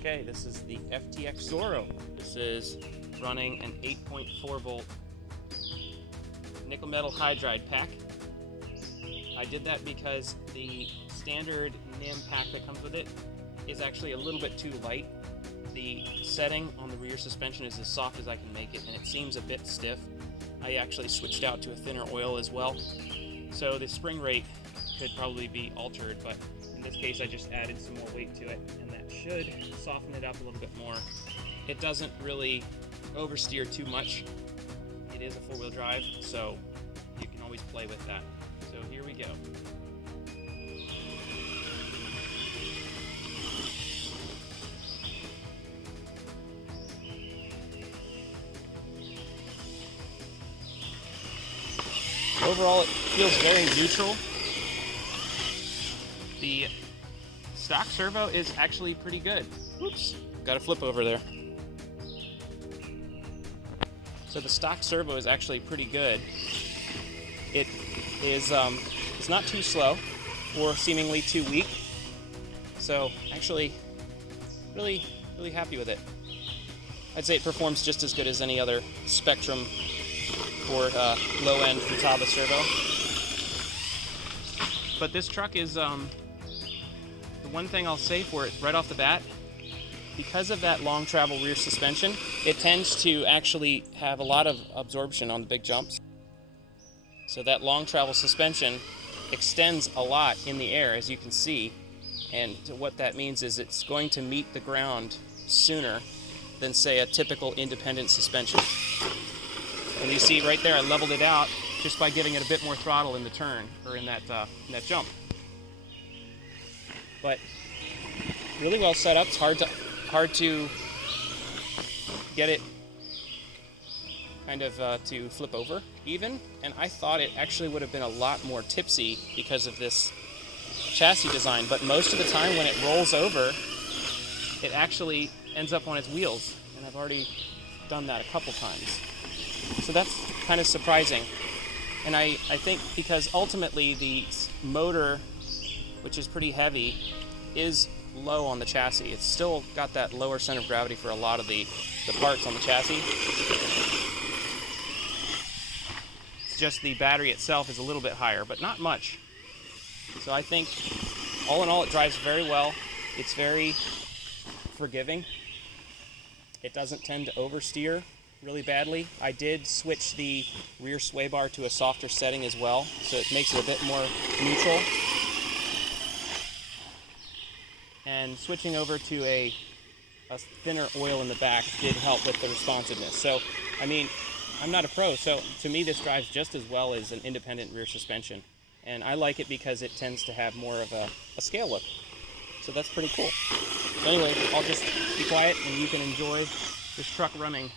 Okay, this is the FTX Zorro. This is running an 8.4 volt nickel metal hydride pack. I did that because the standard NIM pack that comes with it is actually a little bit too light. The setting on the rear suspension is as soft as I can make it, and it seems a bit stiff. I actually switched out to a thinner oil as well, so the spring rate could probably be altered, but in this case I just added some more weight to it, and that should soften it up a little bit more. It doesn't really oversteer too much. It is a four-wheel drive, so you can always play with that. So here we go. Overall, it feels very neutral. The stock servo is actually pretty good. Oops, got a flip over there. So the stock servo is actually pretty good. It is it's not too slow or seemingly too weak. So actually, really happy with it. I'd say it performs just as good as any other Spectrum or low-end Futaba servo. But this truck is the one thing I'll say for it right off the bat, because of that long travel rear suspension, it tends to actually have a lot of absorption on the big jumps. So that long travel suspension extends a lot in the air, as you can see, and what that means is it's going to meet the ground sooner than, say, a typical independent suspension. And you see right there, I leveled it out just by giving it a bit more throttle in the turn, or in that jump. But really well set up. It's hard to get it kind of to flip over even. And I thought it actually would have been a lot more tipsy because of this chassis design. But most of the time when it rolls over, it actually ends up on its wheels. And I've already done that a couple times. So that's kind of surprising. And I think because ultimately the motor, which is pretty heavy, is low on the chassis. It's still got that lower center of gravity for a lot of the parts on the chassis. It's just the battery itself is a little bit higher, but not much. So I think all in all it drives very well. It's very forgiving. It doesn't tend to oversteer really badly. I did switch the rear sway bar to a softer setting as well, so it makes it a bit more neutral. And switching over to a thinner oil in the back did help with the responsiveness. So, I mean, I'm not a pro, so to me this drives just as well as an independent rear suspension. And I like it because it tends to have more of a scale look. So that's pretty cool. So anyway, I'll just be quiet and you can enjoy this truck running